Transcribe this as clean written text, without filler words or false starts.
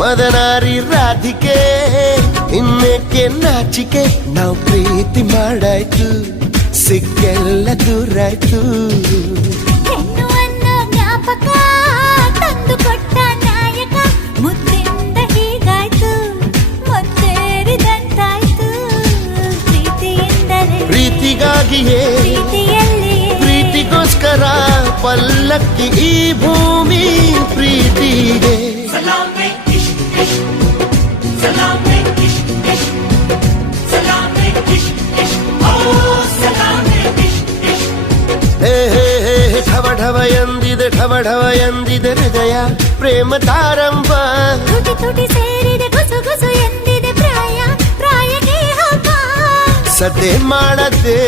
ಮದನಾರಿ ರಾಧಿಕೆ ಇನ್ನೇಕೆ ನಾಚಿಕೆ ನಾವು ಪ್ರೀತಿ ಮಾಡಾಯ್ತು ಸಿಕ್ಕೆಲ್ಲ ದೂರಾಯ್ತು ಹೆಣ್ಣು ಅನ್ನೋ ಜ್ಞಾಪಕ ತಂದು ಕೊಟ್ಟ ನಾಯಕ ಮುದ್ದಿಂದ ಹೀಗಾಯ್ತು ಮುತ್ತೇರಿದಂತಾಯ್ತು ಪ್ರೀತಿಯಿಂದಲೇ ಪ್ರೀತಿಗಾಗಿಯೇ ಪ್ರೀತಿಯಲ್ಲಿ ಪ್ರೀತಿಗೋಸ್ಕರ ಪಲ್ಲಕ್ಕಿ ಈ ಭೂಮಿ ಪ್ರೀತಿಗೆ ಢವ ಢವ ಎಂದಿದೆ ಢವ ಢವ ಎಂದಿದೆ ಹೃದಯ ಪ್ರೇಮ ತಾರಂಭ ತುಟಿ ತುಟಿ ಸೇರಿದೆ ಗುಸು ಗುಸು ಎಂದಿದೆ ಪ್ರಾಯ ಪ್ರಾಯಕ್ಕೆ ಹಬ್ಬ ಸದ್ದೆ ಮಾಡದೆ